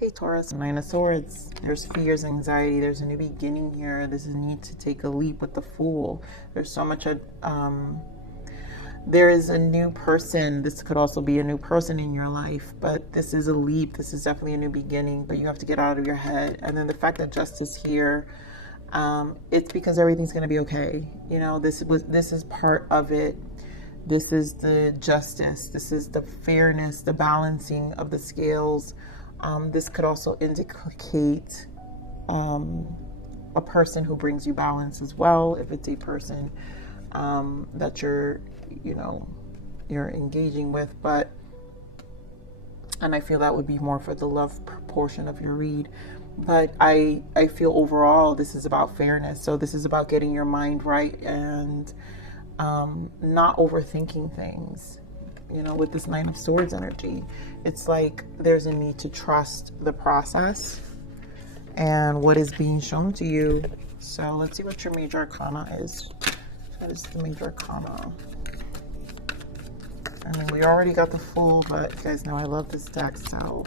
Hey Taurus, Nine of Swords. There's fears, anxiety. There's a new beginning here. There's a need to take a leap with the Fool. There's so much. There is a new person. This could also be a new person in your life, but this is a leap. This is definitely a new beginning. But you have to get out of your head. And then the fact that Justice here, it's because everything's going to be okay. You know, this is part of it. This is the justice. This is the fairness, the balancing of the scales. This could also indicate a person who brings you balance as well. If it's a person that you're engaging with, and I feel that would be more for the love portion of your read. But I feel overall this is about fairness. So this is about getting your mind right and not overthinking things. You know, with this Nine of Swords energy, it's like there's a need to trust the process and what is being shown to you. So let's see what your major arcana is. What is the major arcana? I mean, we already got the Fool, but you guys know I love this deck, so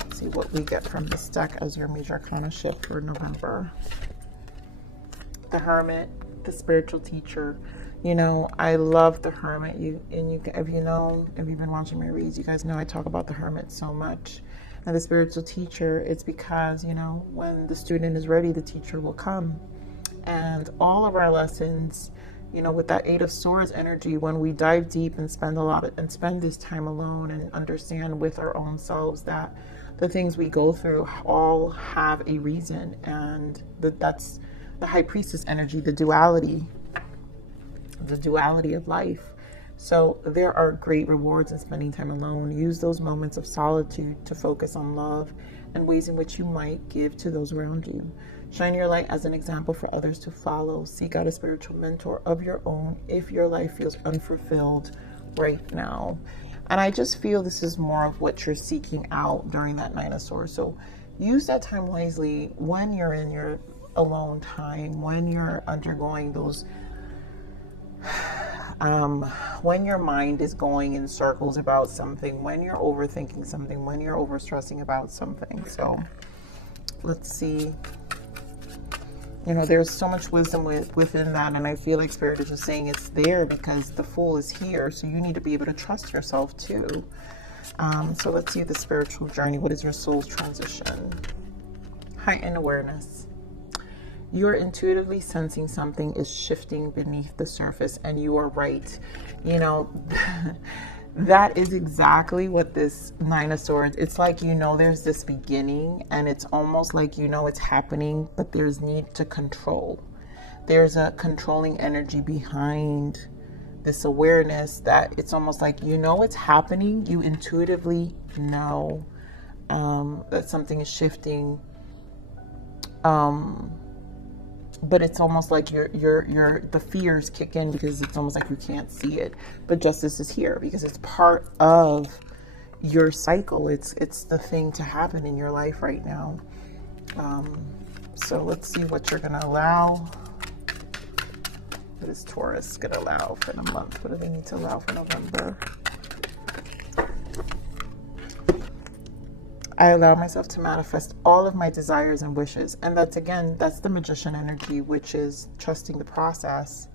let's see what we get from this deck as your major arcana shift for November. The Hermit, the spiritual teacher. You know, I love the Hermit. If you've been watching my reads, you guys know I talk about the Hermit so much. And the spiritual teacher, it's because, you know, when the student is ready, the teacher will come. And all of our lessons, you know, with that Eight of Swords energy, when we dive deep and spend this time alone and understand with our own selves that the things we go through all have a reason, and that's the High Priestess energy, the duality of life. So there are great rewards in spending time alone. Use those moments of solitude to focus on love and ways in which you might give to those around you. Shine your light as an example for others to follow. Seek out a spiritual mentor of your own if your life feels unfulfilled right now. And I just feel this is more of what you're seeking out during that Nine of Swords. So use that time wisely when you're in your alone time, when you're undergoing those when your mind is going in circles about something, when you're overthinking something, when you're overstressing about something. So let's see. You know, there's so much wisdom within that, and I feel like Spirit is just saying it's there because the Fool is here, so you need to be able to trust yourself too. So let's see the spiritual journey. What is your soul's transition? Heightened awareness. You're intuitively sensing something is shifting beneath the surface, and you are right. You know, that is exactly what this Nine of Swords, it's like, you know, there's this beginning, and it's almost like, you know, it's happening, but there's need to control. There's a controlling energy behind this awareness that it's almost like, you know, it's happening. You intuitively know that something is shifting. But it's almost like the fears kick in because it's almost like you can't see it. But justice is here because it's part of your cycle. It's the thing to happen in your life right now. So let's see what you're going to allow. What is Taurus going to allow for the month? What do they need to allow for November? I allow myself to manifest all of my desires and wishes. And that's the Magician energy, which is trusting the process.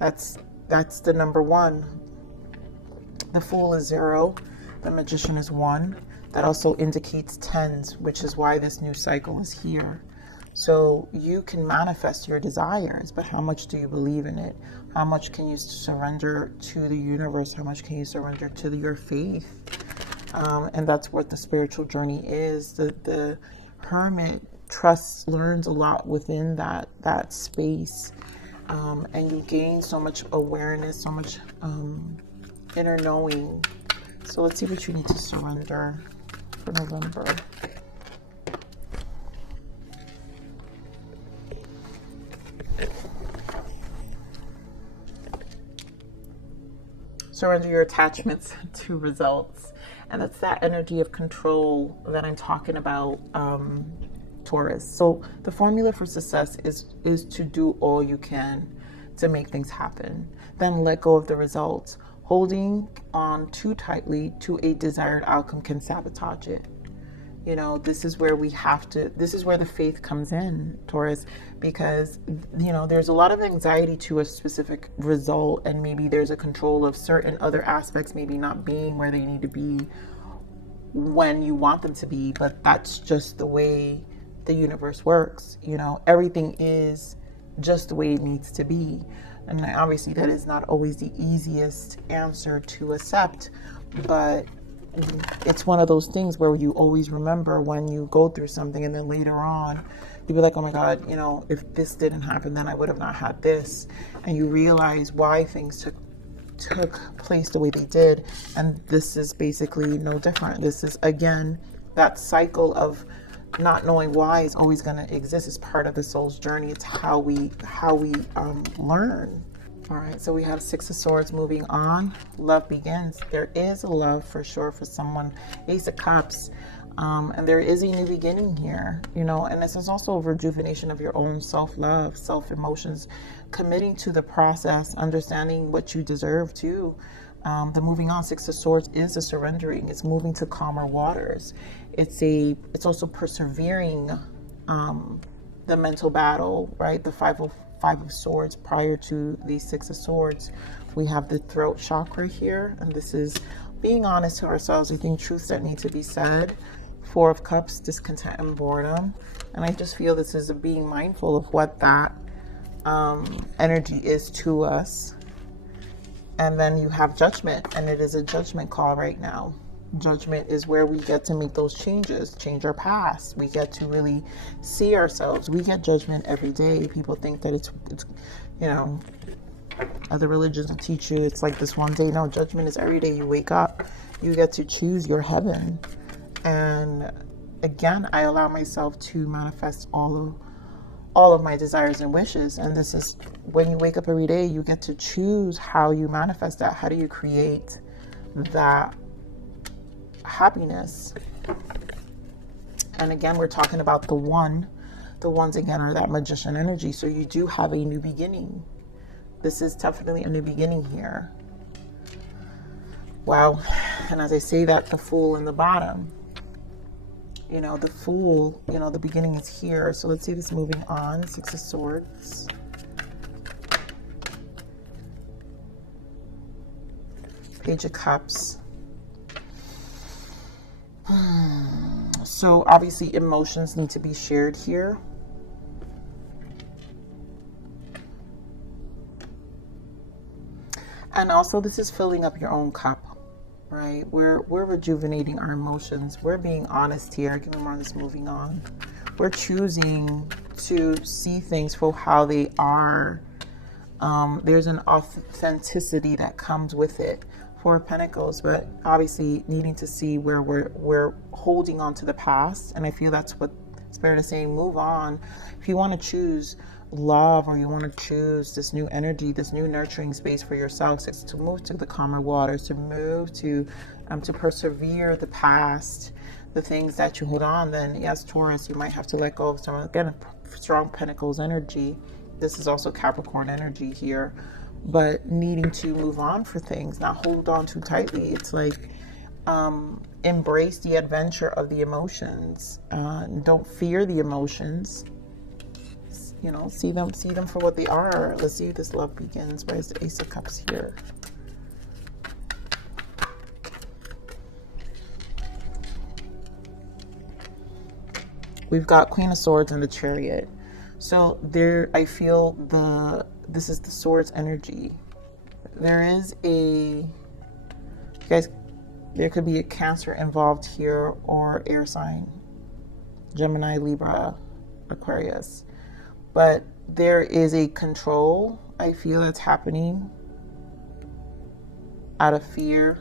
That's the number one. The Fool is 0. The Magician is 1. That also indicates tens, which is why this new cycle is here. So you can manifest your desires, but how much do you believe in it? How much can you surrender to the universe? How much can you surrender to your faith? And that's what the spiritual journey is. The Hermit learns a lot within that space. And you gain so much awareness, so much inner knowing. So let's see what you need to surrender for November. Surrender your attachments to results. And that's that energy of control that I'm talking about, Taurus. So the formula for success is to do all you can to make things happen. Then let go of the results. Holding on too tightly to a desired outcome can sabotage it. You know, this is where we have to, this is where the faith comes in, Taurus, because, you know, there's a lot of anxiety to a specific result, and maybe there's a control of certain other aspects, maybe not being where they need to be when you want them to be, but that's just the way the universe works. You know, everything is just the way it needs to be. And obviously that is not always the easiest answer to accept, but it's one of those things where you always remember when you go through something, and then later on you'll be like, oh my God, you know, if this didn't happen, then I would have not had this. And you realize why things took place the way they did. And this is basically no different. This is, again, that cycle of not knowing why is always going to exist. It's part of the soul's journey. It's how we learn. All right, so we have Six of Swords. Moving on, love begins. There is a love for sure for someone. Ace of Cups, and there is a new beginning here, you know, and this is also a rejuvenation of your own self-love, self-emotions, committing to the process, understanding what you deserve too. The moving on, Six of Swords is a surrendering. It's moving to calmer waters. It's also persevering the mental battle, right? The Five of Swords prior to the Six of Swords. We have the throat chakra here, and this is being honest to ourselves. I think truths that need to be said. Four of Cups, discontent and boredom. And I just feel this is being mindful of what that energy is to us. And then you have Judgment, and it is a judgment call right now. Judgment is where we get to make those changes, change our past. We get to really see ourselves. We get judgment every day. People think that it's you know, other religions will teach you it's like this one day. No, judgment is every day you wake up. You get to choose your heaven. And again, I allow myself to manifest all of my desires and wishes. And this is when you wake up every day, you get to choose how you manifest that. How do you create that happiness? And again, we're talking about the ones again are that magician energy. So you do have a new beginning. This is definitely a new beginning here. Wow. And as I say that, the Fool in the bottom, you know, the Fool, you know, the beginning is here. So let's see this moving on. Six of Swords. Page of Cups. So obviously emotions need to be shared here. And also this is filling up your own cup, right? We're rejuvenating our emotions. We're being honest here. Give me more of this moving on. We're choosing to see things for how they are. There's an authenticity that comes with it. Four of Pentacles, but obviously needing to see where we're holding on to the past. And I feel that's what Spirit is saying. Move on. If you want to choose love, or you want to choose this new energy, this new nurturing space for yourself, it's to move to the calmer waters, to move to persevere the past, the things that you hold on. Then yes, Taurus, you might have to let go of some, again, strong Pentacles energy. This is also Capricorn energy here. But needing to move on for things, not hold on too tightly. It's like embrace the adventure of the emotions. Don't fear the emotions. You know, see them for what they are. Let's see if this love begins. Where's the Ace of Cups here? We've got Queen of Swords and the Chariot. So there, I feel this is the Swords energy. There is you guys, there could be a Cancer involved here, or air sign, Gemini, Libra, Aquarius. But there is a control, I feel, that's happening out of fear.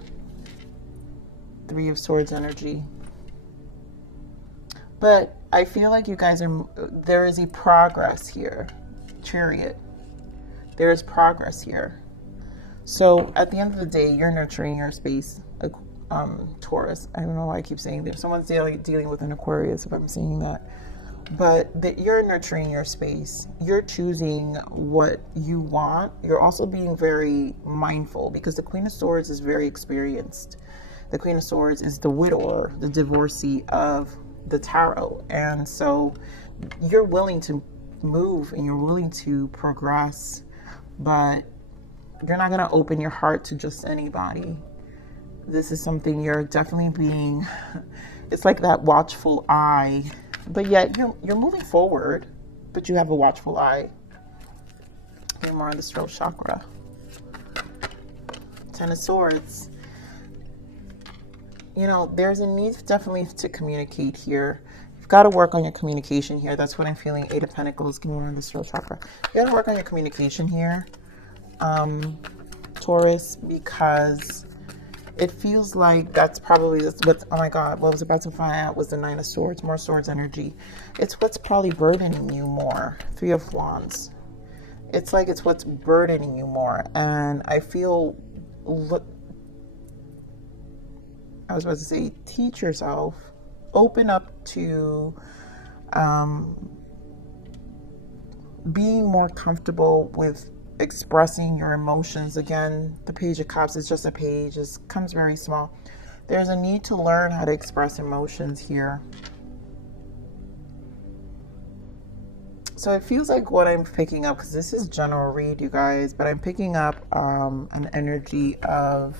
Three of Swords energy. But I feel like you guys there is a progress here. Chariot. There is progress here. So at the end of the day, you're nurturing your space, Taurus. I don't know why I keep saying that. Someone's dealing with an Aquarius if I'm seeing that. But that you're nurturing your space. You're choosing what you want. You're also being very mindful, because the Queen of Swords is very experienced. The Queen of Swords is the widower, the divorcee of the tarot. And so you're willing to move and you're willing to progress, but you're not going to open your heart to just anybody. This is something you're definitely being, it's like that watchful eye, but yet you're moving forward, but you have a watchful eye. Get more on the throat chakra. Ten of Swords. You know, there's a need definitely to communicate here. You've got to work on your communication here. That's what I'm feeling. Eight of Pentacles. Give me more on the throat chakra. You got to work on your communication here, Taurus, because it feels like that's probably what, oh my God, what I was about to find out was the Nine of Swords, more swords energy. It's what's probably burdening you more. Three of Wands. It's like it's what's burdening you more. And I feel, I was about to say, teach yourself, open up to being more comfortable with expressing your emotions. Again, the Page of Cups is just a page. It comes very small. There's a need to learn how to express emotions here. So it feels like what I'm picking up, because this is general read, you guys, but I'm picking up an energy of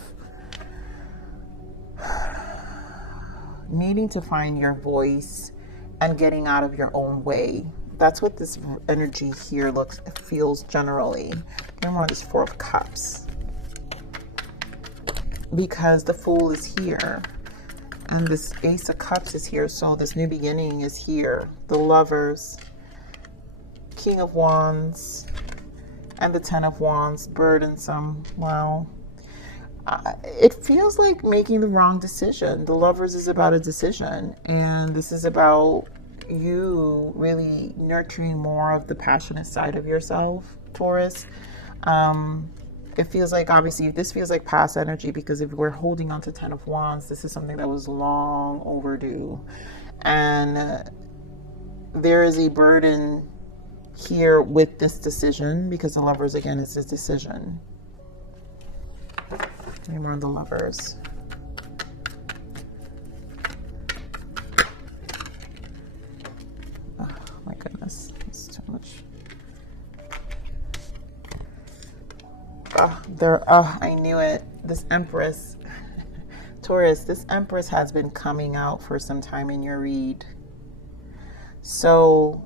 needing to find your voice and getting out of your own way. That's what this energy here feels generally. Give me more of this Four of Cups, because the Fool is here and this Ace of Cups is here. So this new beginning is here. The Lovers, King of Wands, and the Ten of Wands. Burdensome. Wow. It feels like making the wrong decision. The Lovers is about a decision, and this is about you really nurturing more of the passionate side of yourself, Taurus. It feels like, obviously, this feels like past energy, because if we're holding on to Ten of Wands, this is something that was long overdue. And there is a burden here with this decision, because the Lovers, again, is this decision. Any more on the Lovers? Oh my goodness, it's too much. I knew it. This Empress, Taurus, this Empress has been coming out for some time in your read. So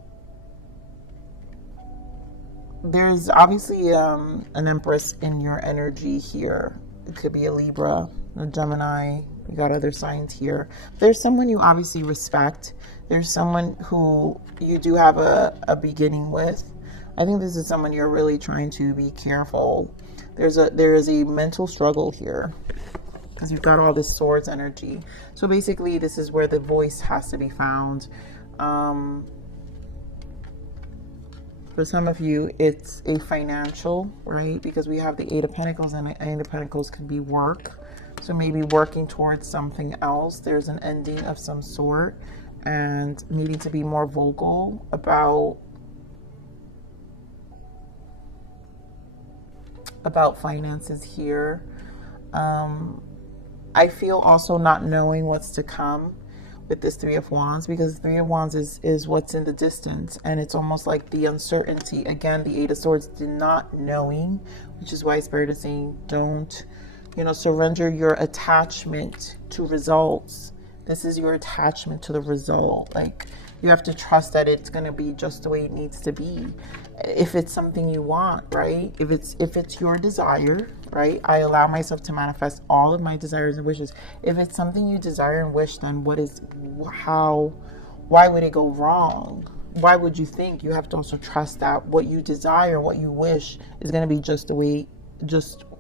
there's obviously an Empress in your energy here. It could be a Libra, a Gemini. You got other signs here. There's someone you obviously respect. There's someone who you do have a beginning with. I think this is someone you're really trying to be careful. There is a mental struggle here, because you've got all this Swords energy. So basically, this is where the voice has to be found. For some of you, it's a financial, right? Because we have the Eight of Pentacles, and the Eight of Pentacles could be work. So maybe working towards something else. There's an ending of some sort, and needing to be more vocal about finances here. I feel also not knowing what's to come with this Three of Wands, because Three of Wands is what's in the distance, and it's almost like the uncertainty. Again, the Eight of Swords, the not knowing, which is why Spirit is saying don't, surrender your attachment to results. This is your attachment to the result. Like, you have to trust that it's going to be just the way it needs to be. If it's something you want, right? If it's your desire, right? I allow myself to manifest all of my desires and wishes. If it's something you desire and wish, then why would it go wrong? Why would you think? You have to also trust that what you desire, what you wish, is going to be just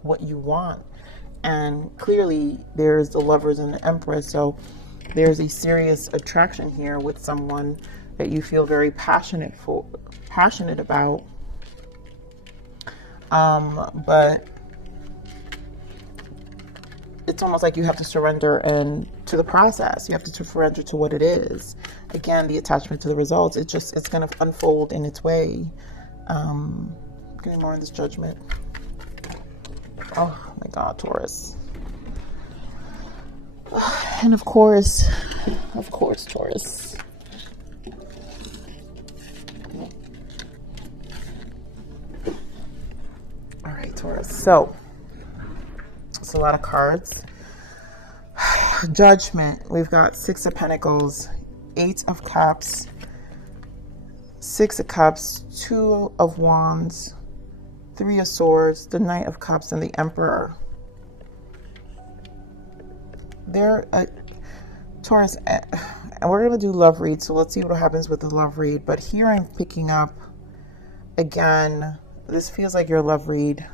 what you want. And clearly there's the Lovers and the Empress. So there's a serious attraction here with someone that you feel very passionate about. But it's almost like you have to surrender to the process. You have to surrender to what it is. Again, the attachment to the results, it's going to unfold in its way. Give me more on this Judgment. Oh my God, Taurus. And of course, Taurus. Taurus. So it's a lot of cards. Judgment. We've got 6 of Pentacles, 8 of Cups, 6 of Cups, 2 of Wands, 3 of Swords, the Knight of Cups, and the Emperor. Taurus, and we're going to do love read, so let's see what happens with the love read. But here I'm picking up, again, this feels like your love read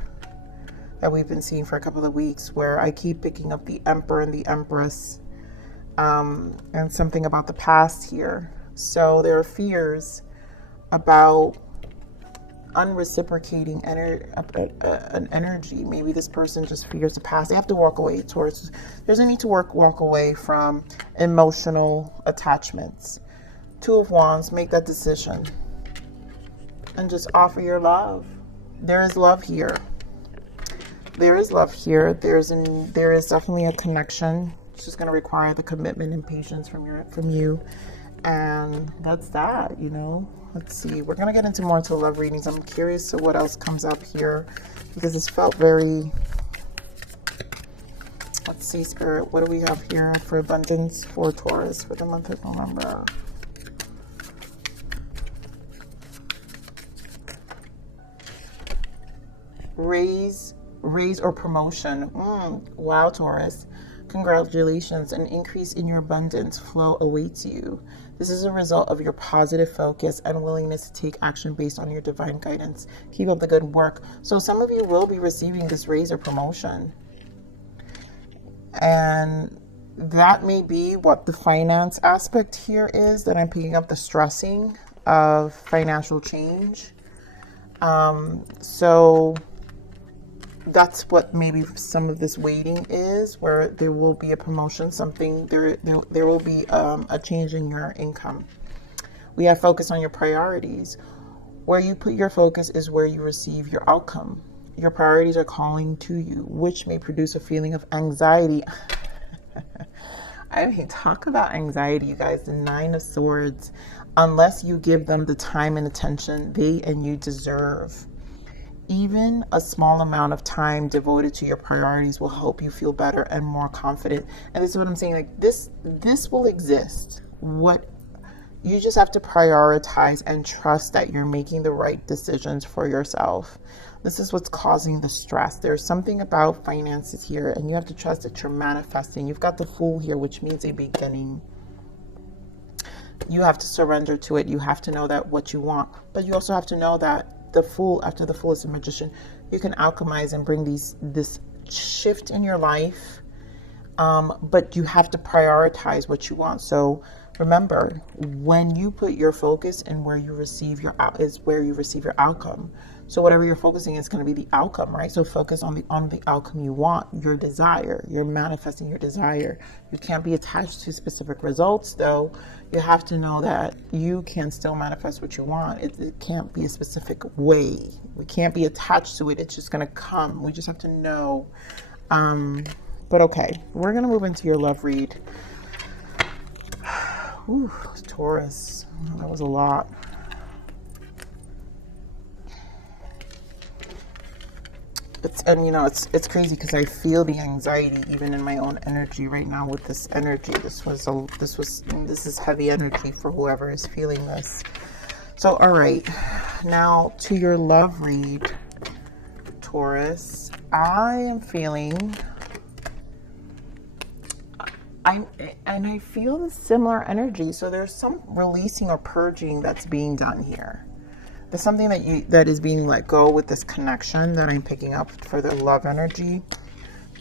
that we've been seeing for a couple of weeks, where I keep picking up the Emperor and the Empress, and something about the past here. So there are fears about unreciprocating an energy. Maybe this person just fears the past. They have to walk away, Taurus. There's a need to walk away from emotional attachments. 2 of Wands, make that decision and just offer your love. There is love here. There is love here. There is definitely a connection. It's just going to require the commitment and patience from you. And that's that, you know. Let's see. We're going to get into more into love readings. I'm curious to what else comes up here, because this felt very... Let's see, Spirit. What do we have here for abundance for Taurus for the month of November? Raise or promotion. Wow, Taurus. Congratulations. An increase in your abundance flow awaits you. This is a result of your positive focus and willingness to take action based on your divine guidance. Keep up the good work. So some of you will be receiving this raise or promotion. And that may be what the finance aspect here is, that I'm picking up the stressing of financial change. So that's what maybe some of this waiting is, where there will be a promotion, something, there will be a change in your income. We have focus on your priorities. Where you put your focus is where you receive your outcome. Your priorities are calling to you, which may produce a feeling of anxiety. I mean, talk about anxiety, you guys. The 9 of Swords. Unless you give them the time and attention they and you deserve. Even a small amount of time devoted to your priorities will help you feel better and more confident. And this is what I'm saying, like this will exist. What you just have to prioritize and trust that you're making the right decisions for yourself. This is what's causing the stress. There's something about finances here, and you have to trust that you're manifesting. You've got the Fool here, which means a beginning. You have to surrender to it. You have to know that what you want, but you also have to know that the Fool, after the Fool is a magician, you can alchemize and bring this shift in your life, but you have to prioritize what you want. So remember, when you put your focus in where you receive your outcome. So whatever you're focusing is going to be the outcome, right? So focus on the outcome you want, your desire. You're manifesting your desire. You can't be attached to specific results, though. You have to know that you can still manifest what you want. It can't be a specific way. We can't be attached to it. It's just going to come. We just have to know. But okay, we're going to move into your love read. Ooh, Taurus. That was a lot. It's crazy because I feel the anxiety even in my own energy right now with this energy. This is heavy energy for whoever is feeling this. So, all right, now to your love read, Taurus. I am feeling, I feel the similar energy. So there's some releasing or purging that's being done here. There's something that is being let go with this connection that I'm picking up for the love energy.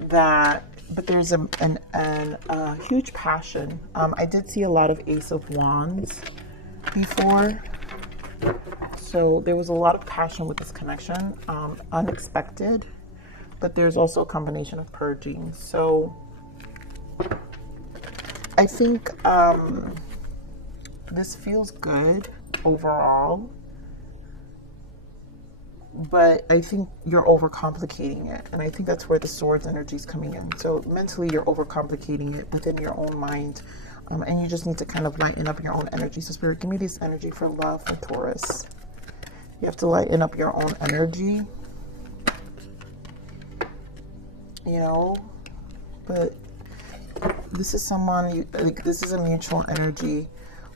But there's a huge passion. I did see a lot of Ace of Wands before. So there was a lot of passion with this connection, unexpected, but there's also a combination of purging. So I think this feels good overall, but I think you're overcomplicating it. And I think that's where the Swords energy is coming in. So mentally you're overcomplicating it within your own mind. And you just need to kind of lighten up your own energy. So Spirit, give me this energy for love for Taurus. You have to lighten up your own energy. you know, but this is someone, like, this is a mutual energy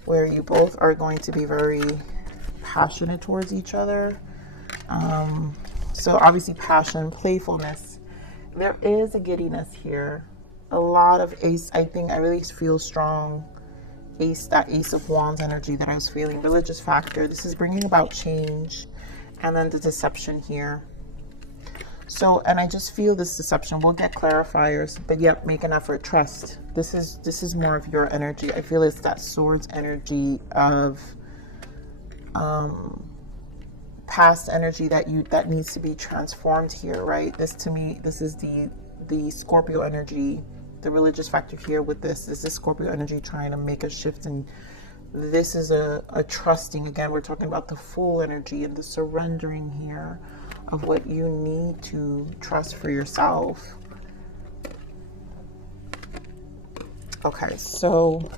where you both are going to be very passionate towards each other. So obviously passion, playfulness. There is a giddiness here. A lot of ace, I think I really feel strong ace, that ace of wands energy that I was feeling. Religious factor. This is bringing about change. And then the deception here. So, and I just feel this deception. We'll get clarifiers, but yep, make an effort, trust. This is more of your energy. I feel it's that swords energy of past energy that needs to be transformed here, right? This, to me, this is the Scorpio energy, the religious factor here with this. This is Scorpio energy trying to make a shift, and this is a trusting. Again, we're talking about the Fool energy and the surrendering here of what you need to trust for yourself. Okay, so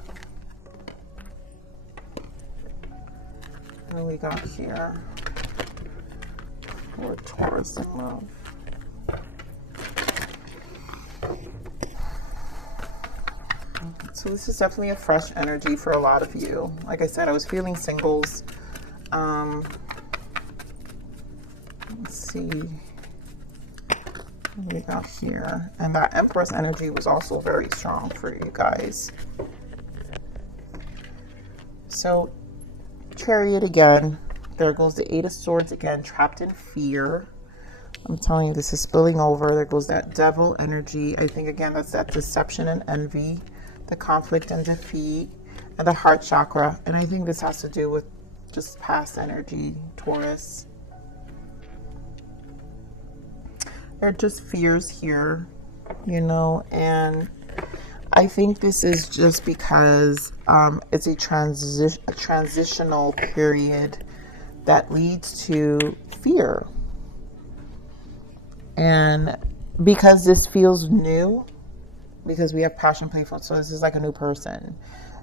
what do we got here for Taurus in love? So this is definitely a fresh energy for a lot of you. Like I said, I was feeling singles. Let's see what we got here. And that Empress energy was also very strong for you guys. So Chariot again. There goes the Eight of Swords again, trapped in fear. I'm telling you, this is spilling over. There goes that Devil energy. I think, again, that's that deception and envy, the conflict and defeat, and the heart chakra. And I think this has to do with just past energy, Taurus. There are just fears here, you know, and I think this is just because it's a transitional period that leads to fear. And because this feels new, because we have passion, playful, so this is like a new person.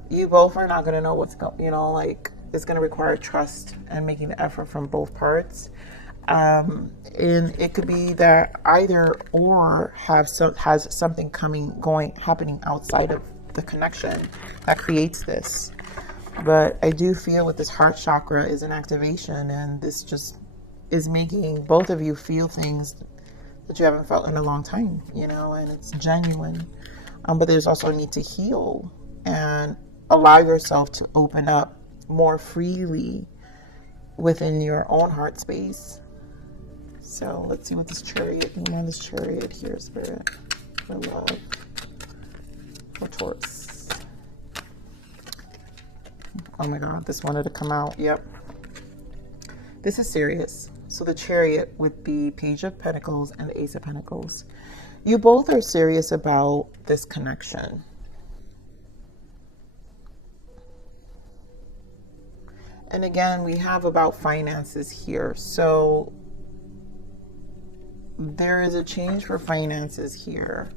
You both are not going to know what's going, you know, like, it's going to require trust and making the effort from both parts. And it could be that either or has something happening outside of the connection that creates this. But I do feel with this heart chakra is an activation, and this just is making both of you feel things that you haven't felt in a long time, you know, and it's genuine. But there's also a need to heal and allow yourself to open up more freely within your own heart space. So let's see what this Chariot, this Chariot here, Spirit, for love, for Taurus. Oh my God, this wanted to come out. Yep. This is serious. So the Chariot with the Page of Pentacles and the Ace of Pentacles. You both are serious about this connection. And again, we have about finances here. So there is a change for finances here.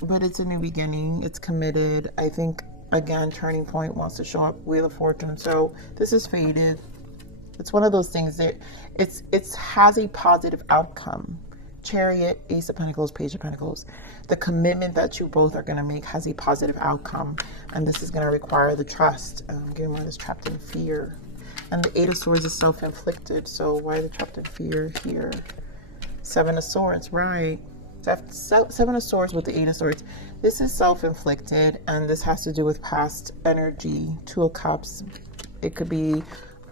But it's a new beginning. It's committed. I think, again, turning point wants to show up. Wheel of Fortune. So this is faded. It's one of those things that it has a positive outcome. Chariot, Ace of Pentacles, Page of Pentacles. The commitment that you both are going to make has a positive outcome. And this is going to require the trust. Again, one is trapped in fear. And the Eight of Swords is self-inflicted. So why are they trapped in fear here? Seven of Swords, right. Seven of Swords with the Eight of Swords. This is self-inflicted, and this has to do with past energy. Two of Cups. It could be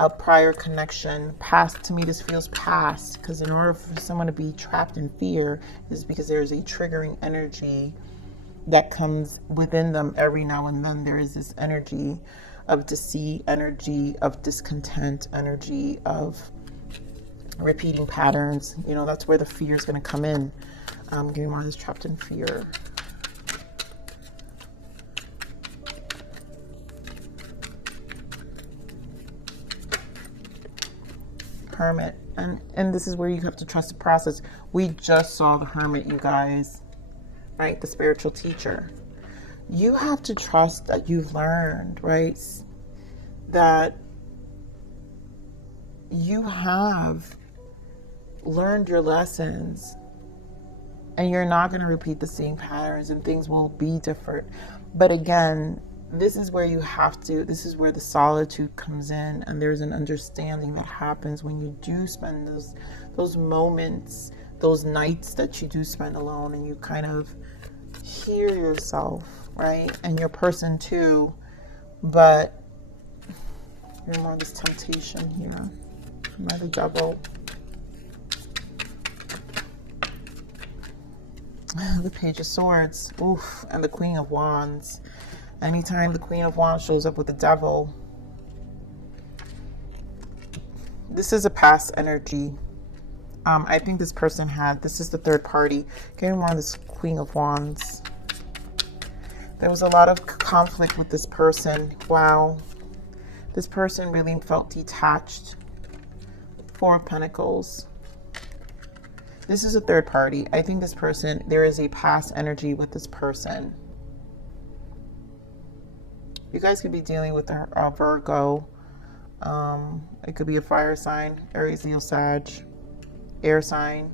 a prior connection. Past, to me, this feels past, because in order for someone to be trapped in fear is because there's a triggering energy that comes within them every now and then. There is this energy of deceit, energy of discontent, energy of repeating patterns. You know, that's where the fear is going to come in. Getting more of this trapped in fear. Hermit. And this is where you have to trust the process. We just saw the Hermit, you guys, right? The spiritual teacher. You have to trust that you've learned, right? That you have learned your lessons, And you're not going to repeat the same patterns, and things will be different. But again, this is where you have to, this is where the solitude comes in, and there's an understanding that happens when you do spend those moments, those nights that you do spend alone, and you kind of hear yourself, right? And your person too. But you're more this temptation here. By the devil. The Page of Swords. Oof. And the Queen of Wands. Anytime the Queen of Wands shows up with the devil, this is a past energy. I think this person had, this is the third party. Getting more on this Queen of Wands. There was a lot of conflict with this person. Wow. This person really felt detached. Four of Pentacles. This is a third party. I think this person, there is a past energy with this person. You guys could be dealing with a Virgo. It could be a fire sign, Aries, Leo, Sag, air sign.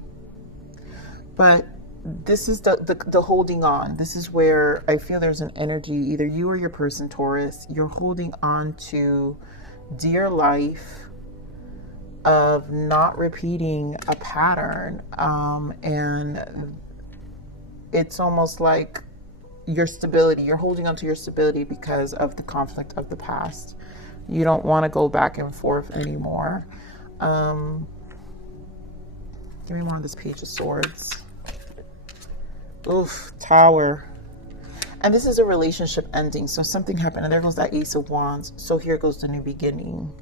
But this is the holding on. This is where I feel there's an energy, either you or your person, Taurus, you're holding on to dear life of not repeating a pattern. And it's almost like your stability, you're holding on to your stability because of the conflict of the past. You don't want to go back and forth anymore. Give me one of this Page of Swords. Oof, Tower. And this is a relationship ending. So something happened, and there goes that Ace of Wands. So here goes the new beginning.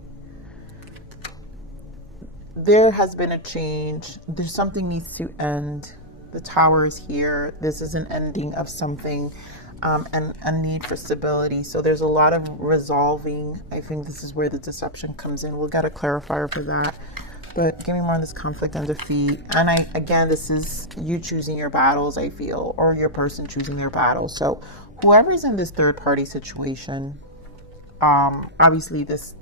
There has been a change. There's something needs to end. The Tower is here. This is an ending of something, and a need for stability. So there's a lot of resolving. I think this is where the deception comes in. We'll get a clarifier for that. But give me more on this conflict and defeat. And again, this is you choosing your battles, I feel, or your person choosing their battles. So whoever's in this third party situation, obviously this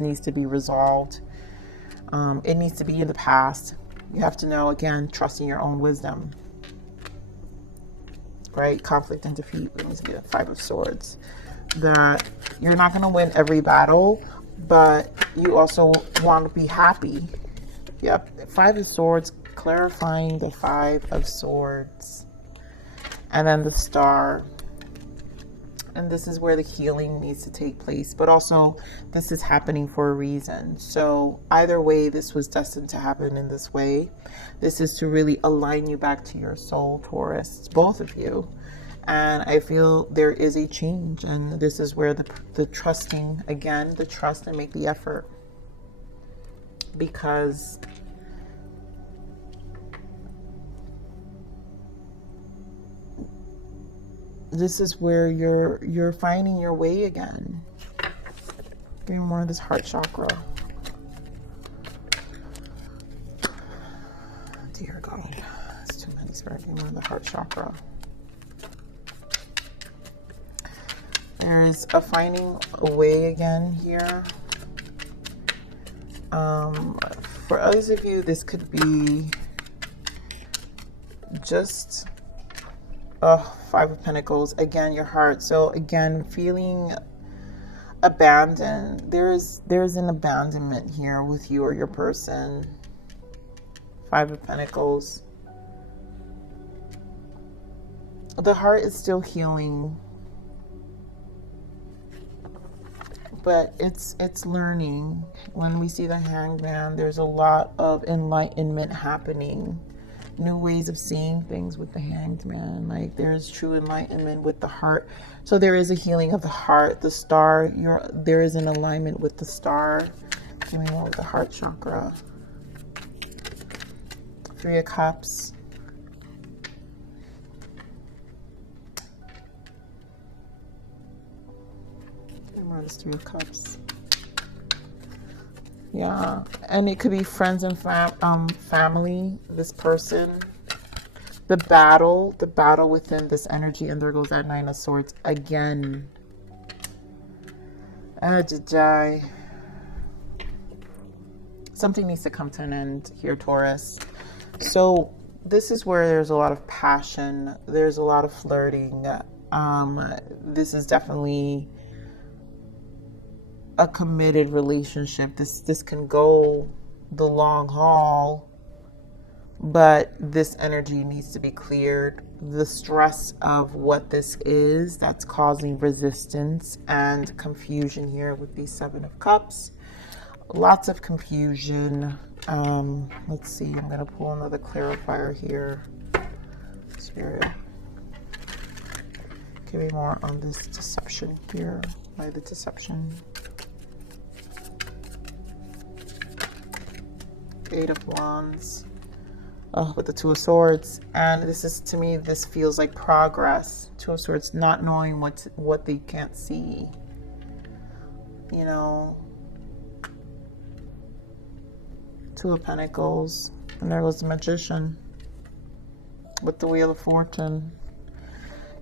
needs to be resolved. It needs to be in the past. You have to know, again, trusting your own wisdom. Right? Conflict and defeat. Let me get a Five of Swords. That you're not going to win every battle, but you also want to be happy. Yep. Five of Swords, clarifying the Five of Swords. And then the Star. And this is where the healing needs to take place. But also, this is happening for a reason. So either way, this was destined to happen in this way. This is to really align you back to your soul, Taurus. Both of you. And I feel there is a change. And this is where the trusting, again, the trust and make the effort. Because this is where you're finding your way again. Give me more of this heart chakra. Dear God, it's too many. Sorry, give me more of the heart chakra. There's a finding a way again here. For others of you, this could be just Five of Pentacles. Again, your heart. So again, feeling abandoned. There's an abandonment here with you or your person. Five of Pentacles. The heart is still healing, but it's learning. When we see the Hanged Man, there's a lot of enlightenment happening. New ways of seeing things with the Hanged Man. Like, there's true enlightenment with the heart. So there is a healing of the heart. The Star, there is an alignment with the Star. Give me more with the heart chakra. Three of Cups. Give me more of this Three of Cups. Yeah, and it could be friends and family, this person. The battle within this energy, and there goes that Nine of Swords again. Something needs to come to an end here, Taurus. So this is where there's a lot of passion. There's a lot of flirting. This is definitely a committed relationship. This can go the long haul, but this energy needs to be cleared. The stress of what this is that's causing resistance and confusion here with the Seven of Cups. Lots of confusion. Let's see, I'm going to pull another clarifier here. Spirit, give me more on this deception here. Why the deception? Eight of Wands. With the Two of Swords. And this is, to me, this feels like progress. Two of Swords, not knowing what they can't see. You know, Two of Pentacles, and there was the Magician with the Wheel of Fortune.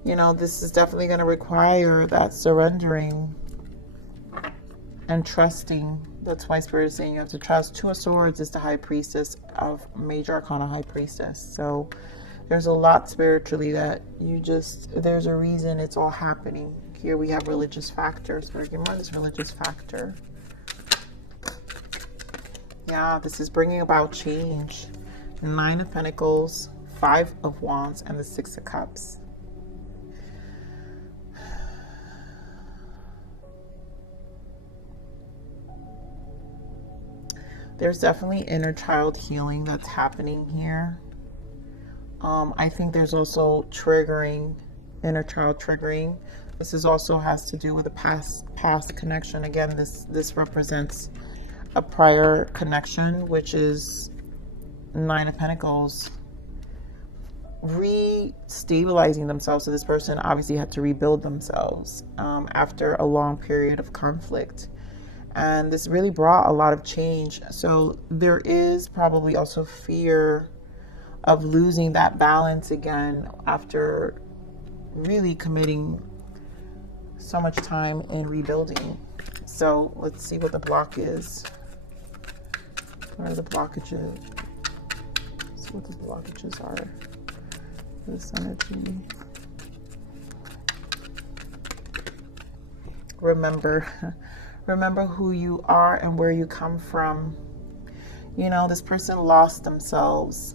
You know, this is definitely going to require that surrendering and trusting. That's why Spirit is saying you have to trust. Two of Swords is the High Priestess of Major Arcana High Priestess. So there's a lot spiritually that there's a reason it's all happening. Here we have religious factors. Spirit, give me this religious factor. Yeah, this is bringing about change. Nine of Pentacles, Five of Wands, and the Six of Cups. There's definitely inner child healing that's happening here. I think there's also inner child triggering. This is also has to do with a past connection. Again, this represents a prior connection, which is Nine of Pentacles. Restabilizing themselves. So this person obviously had to rebuild themselves after a long period of conflict. And this really brought a lot of change. So there is probably also fear of losing that balance again after really committing so much time in rebuilding. So let's see what the block is. What are the blockages? Let's see what the blockages are. This energy. Remember who you are and where you come from. You know, this person lost themselves.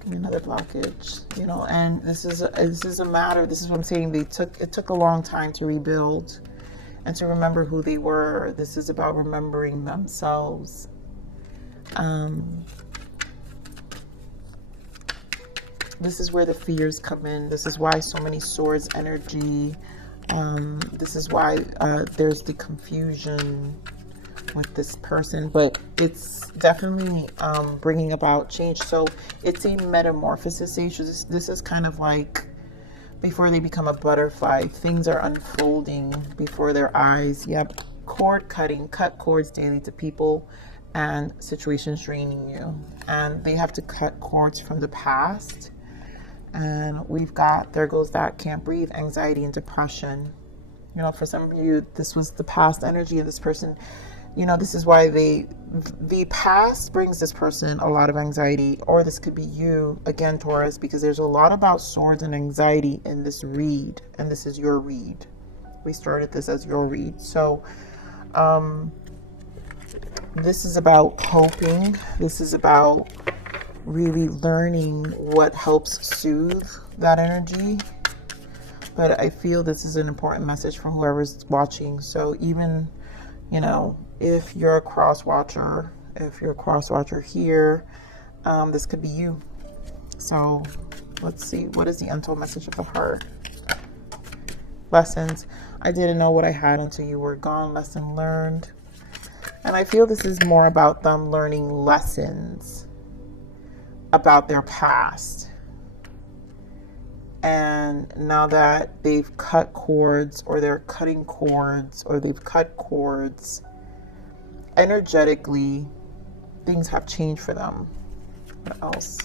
Give me another blockage. You know, and this is a matter. This is what I'm saying. It took a long time to rebuild and to remember who they were. This is about remembering themselves. This is where the fears come in. This is why so many swords energy. This is why there's the confusion with this person, but it's definitely bringing about change. So it's a metamorphosis stage. This is kind of like before they become a butterfly. Things are unfolding before their eyes. Yep. Cord cutting. Cut cords daily to people and situations draining you. And they have to cut cords from the past. And we've got, there goes that can't breathe, anxiety and depression. You know, for some of you, this was the past energy of this person. You know, this is why the past brings this person a lot of anxiety, or this could be you, again, Taurus, because there's a lot about swords and anxiety in this read, and this is your read. We started this as your read. So, this is about coping. This is about really learning what helps soothe that energy. But I feel this is an important message for whoever's watching. So even, you know, if you're a cross watcher here, this could be you. So let's see, what is the untold message of the heart? Lessons. I didn't know what I had until you were gone. Lesson learned. And I feel this is more about them learning lessons about their past. And now that they've cut cords, or they're cutting cords, or they've cut cords, energetically, things have changed for them. What else?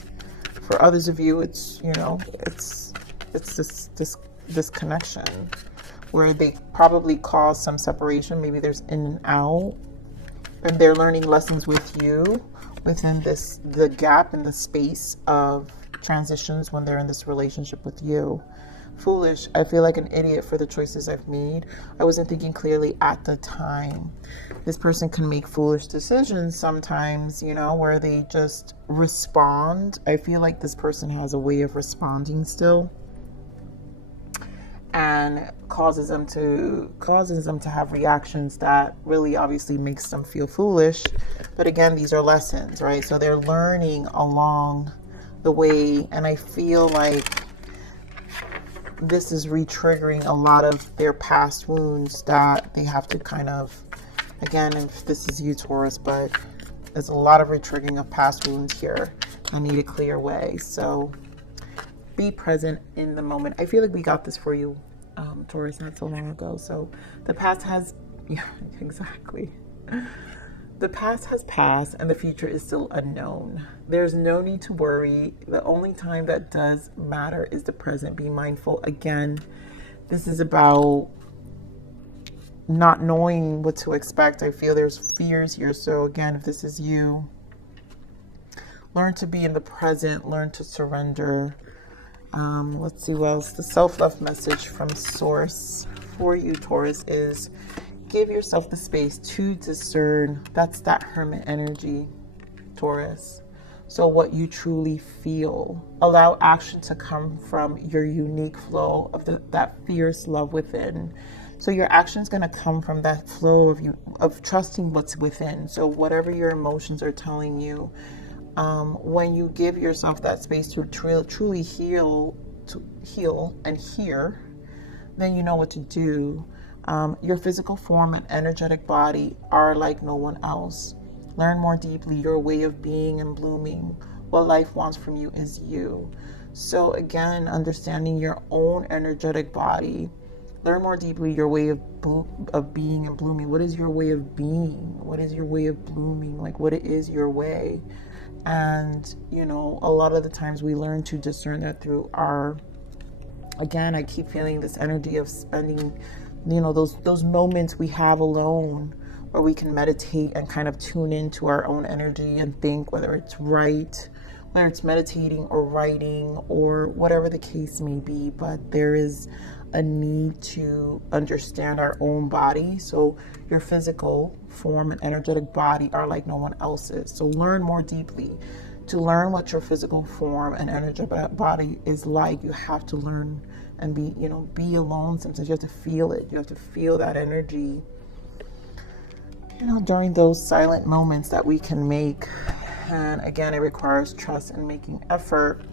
For others of you, it's, you know, it's this connection where they probably caused some separation. Maybe there's in and out, and they're learning lessons with you, within the gap and the space of transitions when they're in this relationship with you. Foolish. I feel like an idiot for the choices I've made. I wasn't thinking clearly at the time. This person can make foolish decisions sometimes, you know, where they just respond. I feel like this person has a way of responding still, and causes them to have reactions that really obviously makes them feel foolish. But again, these are lessons, right? So they're learning along the way, and I feel like this is re-triggering a lot of their past wounds that they have to kind of, again, if this is you, Taurus, but there's a lot of re-triggering of past wounds here. I need a clear way. So be present in the moment. I feel like we got this for you, Taurus, not so long ago. So the past has, yeah, exactly. The past has passed and the future is still unknown. There's no need to worry. The only time that does matter is the present. Be mindful. Again, this is about not knowing what to expect. I feel there's fears here. So again, if this is you, learn to be in the present, learn to surrender. Let's see what else. The self-love message from Source for you, Taurus, is give yourself the space to discern. That's that hermit energy, Taurus. So what you truly feel. Allow action to come from your unique flow of that fierce love within. So your action's going to come from that flow of trusting what's within. So whatever your emotions are telling you, when you give yourself that space to truly heal and hear, then you know what to do. Your physical form and energetic body are like no one else. Learn more deeply your way of being and blooming. What life wants from you is you. So again, understanding your own energetic body. Learn more deeply your way of being and blooming. What is your way of being? What is your way of blooming? Like, what is your way? And, you know, a lot of the times we learn to discern that through again, I keep feeling this energy of spending, you know, those moments we have alone where we can meditate and kind of tune into our own energy and think, whether it's meditating or writing or whatever the case may be. But there is a need to understand our own body. So your physical form and energetic body are like no one else's. So learn more deeply. To learn what your physical form and energetic body is like, you have to learn and be alone. Sometimes you have to feel it. You have to feel that energy, you know, during those silent moments that we can make. And again, it requires trust and making effort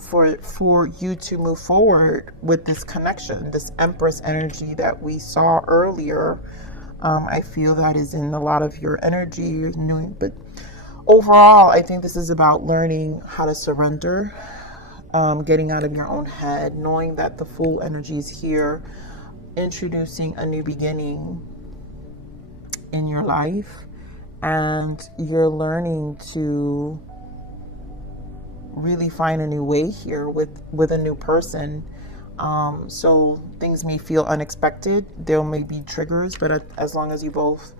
for you to move forward with this connection, this Empress energy that we saw earlier. I feel that is in a lot of your energy, but overall, I think this is about learning how to surrender, getting out of your own head, knowing that the full energy is here, introducing a new beginning in your life, and you're learning to really find a new way here with a new person. So things may feel unexpected. There may be triggers, but as long as you both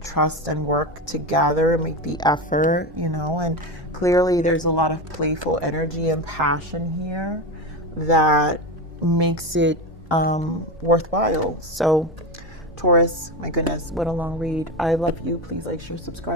trust and work together and make the effort, you know, and clearly there's a lot of playful energy and passion here that makes it worthwhile. So Taurus, my goodness, what a long read. I love you. Please like, share, subscribe.